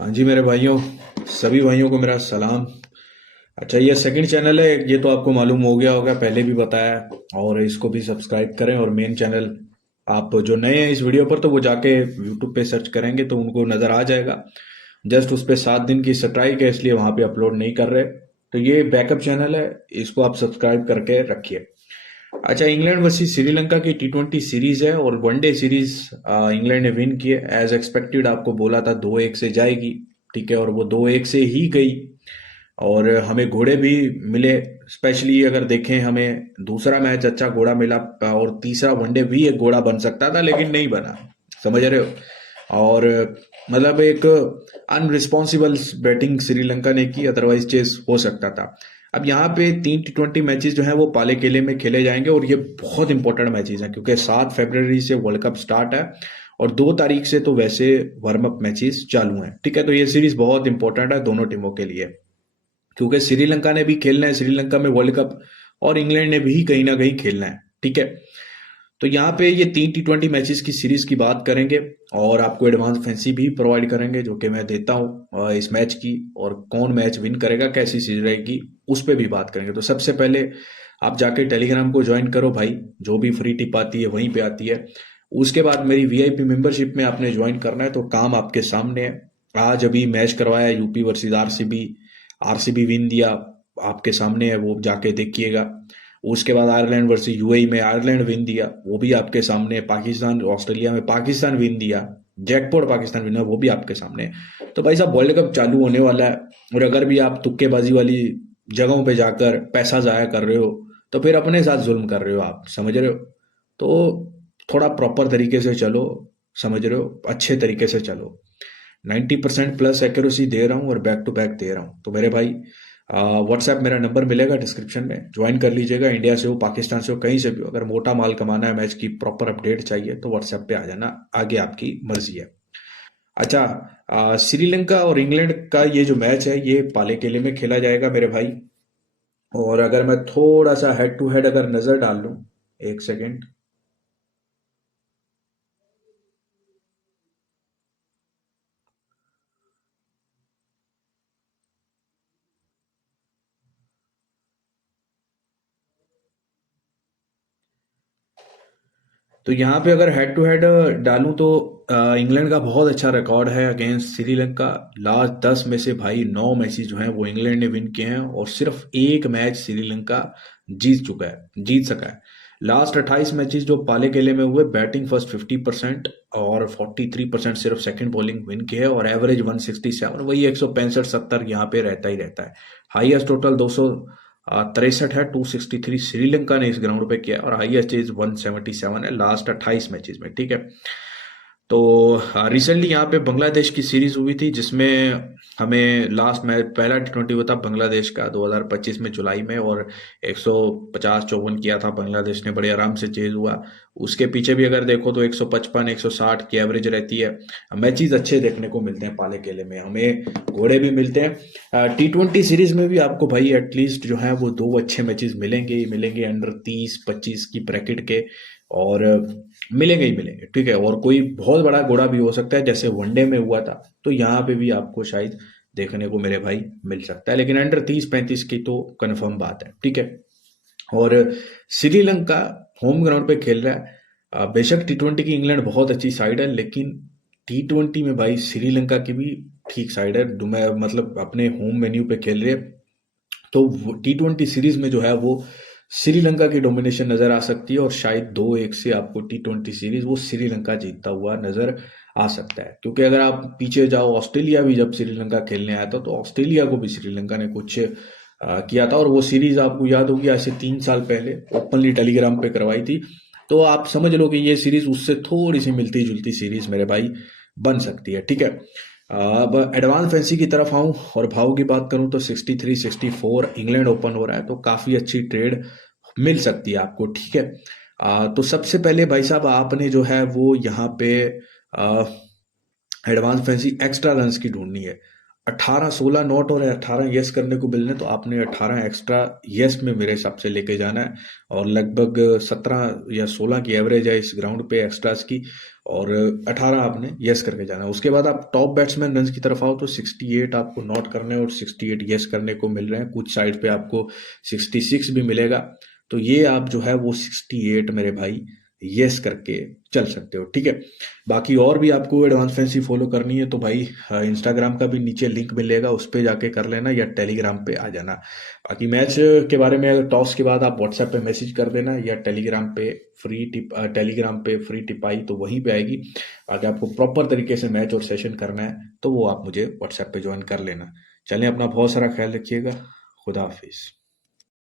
हाँ जी मेरे भाइयों, सभी भाइयों को मेरा सलाम। अच्छा, ये सेकंड चैनल है, ये तो आपको मालूम हो गया होगा, पहले भी बताया है। और इसको भी सब्सक्राइब करें। और मेन चैनल, आप जो नए हैं इस वीडियो पर तो वो जाके यूट्यूब पे सर्च करेंगे तो उनको नज़र आ जाएगा। जस्ट उस पे 7 दिन की स्ट्राइक है, इसलिए वहाँ पे अपलोड नहीं कर रहे। तो ये बैकअप चैनल है, इसको आप सब्सक्राइब करके रखिए। अच्छा, इंग्लैंड वर्सेस श्रीलंका की T20 सीरीज है और वनडे सीरीज इंग्लैंड ने विन की है। एज एक्सपेक्टेड आपको बोला था 2-1 से जाएगी, ठीक है, और वो 2-1 से ही गई। और हमें घोड़े भी मिले। स्पेशली अगर देखें, हमें दूसरा मैच अच्छा घोड़ा मिला, और तीसरा वनडे भी एक घोड़ा बन सकता था लेकिन नहीं बना। समझ रहे हो? और मतलब एक अनरिस्पॉन्सिबल बैटिंग श्रीलंका ने की, अदरवाइज चेस हो सकता था। अब यहाँ पे 3 T20 मैचेस जो है वो पाले केले में खेले जाएंगे, और ये बहुत इंपॉर्टेंट मैचेस हैं क्योंकि 7 फरवरी से वर्ल्ड कप स्टार्ट है। और 2 तारीख से तो वैसे वार्म अप मैचेस चालू हैं, ठीक है। तो ये सीरीज बहुत इंपॉर्टेंट है दोनों टीमों के लिए, क्योंकि श्रीलंका ने भी खेलना है श्रीलंका में वर्ल्ड कप, और इंग्लैंड ने भी कहीं ना कहीं खेलना है, ठीक है। तो यहाँ पे ये 3 T20 मैचेस की सीरीज की बात करेंगे, और आपको एडवांस फैंसी भी प्रोवाइड करेंगे जो कि मैं देता हूँ इस मैच की। और कौन मैच विन करेगा, कैसी सीरीज रहेगी, उस पर भी बात करेंगे। तो सबसे पहले आप जाके टेलीग्राम को ज्वाइन करो भाई, जो भी फ्री टिप आती है वहीं पे आती है। उसके बाद मेरी VIP मेंबरशिप में आपने ज्वाइन करना है, तो काम आपके सामने है। आज अभी मैच करवाया UP versus RCB, RCB win दिया, आपके सामने है, वो जाके देखिएगा। उसके बाद आयरलैंड वर्सेस UAE में आयरलैंड विन दिया, वो भी आपके सामने है। पाकिस्तान ऑस्ट्रेलिया में पाकिस्तान विन दिया, जैकपॉट पाकिस्तान विन हुआ, वो भी आपके सामने है। तो भाई साहब, वर्ल्ड कप चालू होने वाला है, और अगर भी आप तुक्केबाजी वाली जगहों पे जाकर पैसा जाया कर रहे हो तो फिर अपने साथ जुल्म कर रहे हो, आप समझ रहे हो? तो थोड़ा प्रॉपर तरीके से चलो, समझ रहे हो, अच्छे तरीके से चलो। 90% प्लस एक्यूरेसी दे रहा हूँ और बैक टू बैक दे रहा हूँ। तो मेरे भाई, व्हाट्सएप मेरा नंबर मिलेगा डिस्क्रिप्शन में, ज्वाइन कर लीजिएगा। इंडिया से हो, पाकिस्तान से हो, कहीं से भी हो, अगर मोटा माल कमाना है, मैच की प्रॉपर अपडेट चाहिए तो व्हाट्सएप पे आ जाना, आगे आपकी मर्जी है। अच्छा, श्रीलंका और इंग्लैंड का ये जो मैच है ये पाले केले में खेला जाएगा मेरे भाई। और अगर मैं थोड़ा सा हेड टू हेड अगर नजर डाल लूं, एक सेकेंड। तो यहाँ पे अगर हेड टू हेड डालूं तो इंग्लैंड का बहुत अच्छा रिकॉर्ड है अगेंस्ट श्रीलंका। लास्ट 10 में से भाई 9 मैचेस जो हैं वो इंग्लैंड ने विन किए हैं, और सिर्फ एक मैच श्रीलंका जीत सका है। लास्ट 28 मैचेस जो पाले केले में हुए, बैटिंग फर्स्ट 50% और 43% सिर्फ सेकंड बॉलिंग विन की है, और एवरेज 167, वही 165-70 यहाँ पे रहता ही रहता है। हाईएस्ट टोटल 263 है, 263 श्रीलंका ने इस ग्राउंड पे किया, और हाईएस्ट इज 177 है लास्ट 28 मैचेस में, ठीक है। तो रिसेंटली यहाँ पे बांग्लादेश की सीरीज हुई थी, जिसमें हमें लास्ट मैच पहला T20 हुआ था बांग्लादेश का 2025 में जुलाई में, और 150-54 किया था बांग्लादेश ने, बड़े आराम से चेज हुआ। उसके पीछे भी अगर देखो तो 155-160 की एवरेज रहती है। मैचेस अच्छे देखने को मिलते हैं पाले केले में, हमें घोड़े भी मिलते हैं। T20 सीरीज में भी आपको भाई एटलीस्ट जो है वो 2 अच्छे मैचेस मिलेंगे ही मिलेंगे, अंडर 30-25 की ब्रैकेट के। और मिलेंगे ही मिलेंगे, ठीक है। और कोई बहुत बड़ा घोड़ा भी हो सकता है, जैसे वनडे में हुआ था, तो यहाँ पे भी आपको शायद देखने को मेरे भाई मिल सकता है, लेकिन अंडर 30-35 की तो कंफर्म बात है, ठीक है। और श्रीलंका होम ग्राउंड पे खेल रहा है। बेशक T20 की इंग्लैंड बहुत अच्छी साइड है, लेकिन T20 में भाई श्रीलंका की भी ठीक साइड है। मैं मतलब अपने होम वेन्यू पे खेल रहे हैं, तो T20 सीरीज में जो है वो श्रीलंका की डोमिनेशन नजर आ सकती है, और शायद 2-1 से आपको T20 सीरीज वो श्रीलंका जीतता हुआ नजर आ सकता है। क्योंकि अगर आप पीछे जाओ, ऑस्ट्रेलिया भी जब श्रीलंका खेलने आया था तो ऑस्ट्रेलिया को भी श्रीलंका ने कुछ किया था, और वो सीरीज आपको याद होगी, आज से 3 साल पहले ओपनली टेलीग्राम पे करवाई थी। तो आप समझ लो कि ये सीरीज उससे थोड़ी सी मिलती जुलती सीरीज मेरे भाई बन सकती है, ठीक है। अब एडवांस फैंसी की तरफ आऊं और भाव की बात करूं तो 63-64 इंग्लैंड ओपन हो रहा है, तो काफी अच्छी ट्रेड मिल सकती है आपको, ठीक है। तो सबसे पहले भाई साहब, आपने जो है वो यहाँ पे एडवांस फैंसी एक्स्ट्रा रन्स की ढूंढनी है। 18 16 नॉट और 18 यस करने को मिलने, तो आपने 18 एक्स्ट्रा यस में मेरे हिसाब से लेके जाना है। और लगभग 17 या 16 की एवरेज है इस ग्राउंड पे एक्स्ट्रास की, और 18 आपने यस करके जाना है। उसके बाद आप टॉप बैट्समैन रन की तरफ आओ तो 68 आपको नॉट करने और 68 यस करने को मिल रहे हैं। कुछ साइड पे आपको 66 भी मिलेगा। तो ये आप जो है वो 68 मेरे भाई यस करके चल सकते हो, ठीक है। बाकी और भी आपको एडवांस फैंसी फॉलो करनी है तो भाई इंस्टाग्राम का भी नीचे लिंक मिलेगा, उस पे जाके कर लेना, या टेलीग्राम पे आ जाना। बाकी मैच के बारे में अगर टॉस के बाद आप व्हाट्सएप पे मैसेज कर देना, या टेलीग्राम पे फ्री टिप आई तो वहीं पे आएगी। बाकी आपको प्रॉपर तरीके से मैच और सेशन करना है तो वो आप मुझे व्हाट्सएप पे ज्वाइन कर लेना। चलें, अपना बहुत सारा ख्याल रखिएगा। खुदा हाफिज।